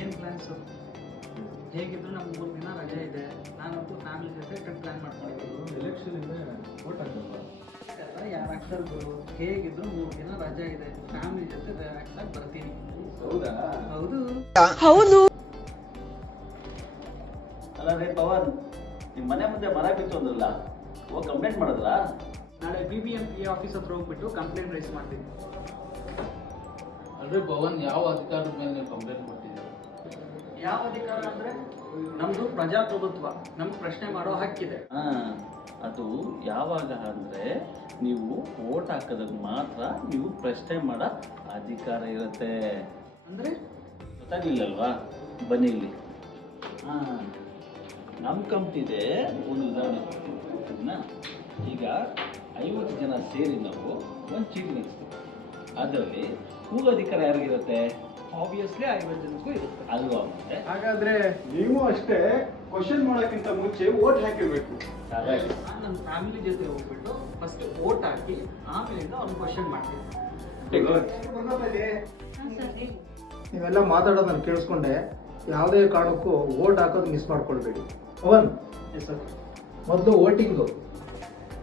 ಏನು ಪ್ಲಾನ್ಸು? ಹೇಗಿದ್ರು ನಮ್ಗೆ 3 ದಿನ ರಜೆ ಇದೆ. ನಾನಂತೂ ಫ್ಯಾಮಿಲಿ ಜೊತೆ ಟ್ರಿಪ್ ಪ್ಲಾನ್ ಮಾಡ್ಕೊಂಡಿದ್ದೀನಿ. ಎಲೆಕ್ಷನ್ ಇದೆ, ವೋಟ್ ಹಾಕಲ್ವಾ? ಯಾರು ಹಾಕ್ತಾರೆ ಗುರು? ಹೇಗಿದ್ರು 3 ದಿನ ರಜೆ ಇದೆ. ಫ್ಯಾಮಿಲಿ ಜೊತೆ ರಿಲ್ಯಾಕ್ಸ್ ಆಗಿ ಬರ್ತೀನಿ. ಹೌದಾ? ಹೌದು. ಅಲ್ಲ ರೇ ಪವನ್, ನಿಮ್ಮ ಮನೆ ಮುಂದೆ ಮರ ಬಿತ್ತು ಅಂದ್ರಲ್ಲ, ಹೋಗಿ ಕಂಪ್ಲೇಂಟ್ ಮಾಡಿದ್ರಾ? ನಾಳೆ BBMP ಆಫೀಸ್ ಹತ್ರ ಹೋಗ್ಬಿಟ್ಟು ಕಂಪ್ಲೇಂಟ್ ರೈಸ್ ಮಾಡ್ತೀನಿ. ಅಂದ್ರೆ ಪವನ್, ಯಾವ ಅಧಿಕಾರದ ಮೇಲೆ ನೀವು ಕಂಪ್ಲೇಂಟ್ ಕೊಟ್ಟಿದ್ದೀರಾ? ಯಾವ ಅಧಿಕಾರ ಅಂದ್ರೆ ನಮ್ದು ಪ್ರಜಾಪ್ರಭುತ್ವ, ನಮ್ಗೆ ಪ್ರಶ್ನೆ ಮಾಡೋ ಹಕ್ಕಿದೆ. ಅದು ಯಾವಾಗ ಅಂದ್ರೆ ನೀವು ವೋಟ್ ಹಾಕೋದಕ್ಕೆ ಮಾತ್ರ ನೀವು ಪ್ರಶ್ನೆ ಮಾಡೋ ಅಧಿಕಾರ ಇರುತ್ತೆ. ಅಂದ್ರೆ ಗೊತ್ತಾಗ್ಲಿಲ್ಲಲ್ವಾ? ಬನ್ನಿ ಇಲ್ಲಿ. ನಮ್ಮ ಕಂಪ್ನಿದೆ ಒಂದು ಉದಾಹರಣೆ. ಈಗ 50 ಜನ ಸೇರಿ ನಾವು ಒಂದು ಚೀಟಿ ನಡೆಸ್ತೀವಿ. ಅದರಲ್ಲಿ ಕೂಗೋ ಅಧಿಕಾರ ಯಾರಿಗಿರುತ್ತೆ? ಆಬ್ವಿಯಸ್ಲಿ 50 ಜನಕ್ಕೂ ಇರುತ್ತೆ ಅಲ್ವಾ? ಮತ್ತೆ ಹಾಗಾದ್ರೆ ನೀವು ಅಷ್ಟೇ ಕ್ವಶನ್ ಮಾಡೋಕ್ಕಿಂತ ಮುಂಚೆ ವೋಟ್ ಹಾಕಿರ್ಬೇಕು. ಹಾಗಾಗಿ ನನ್ನ ಫ್ಯಾಮಿಲಿ ಜೊತೆ ಹೋಗ್ಬಿಟ್ಟು ಫಸ್ಟ್ ವೋಟ್ ಹಾಕಿ ಆಮೇಲಿಂದ ಅವ್ನು ಕ್ವಶನ್ ಮಾಡ್ತೀನಿ. ನೀವೆಲ್ಲ ಮಾತಾಡೋದನ್ನು ಕೇಳಿಸ್ಕೊಂಡೆ. ಯಾವುದೇ ಕಾರಣಕ್ಕೂ ವೋಟ್ ಹಾಕೋದು ಮಿಸ್ ಮಾಡ್ಕೊಳ್ಬೇಡಿ. ಅವನ್ ಸರ್. ಮೊದಲು ವೋಟಿಂಗು,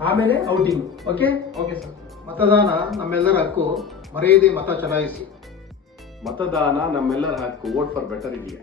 ಆಮೇಲೆ ಔಟಿಂಗು. Okay okay sir. ಮತದಾನ ನಮ್ಮೆಲ್ಲರ ಹಕ್ಕು. ಮರೆಯದೆ ಮತ ಚಲಾಯಿಸಿ. ಮತದಾನ ನಮ್ಮೆಲ್ಲರ ಹಕ್ಕು. Vote for better India.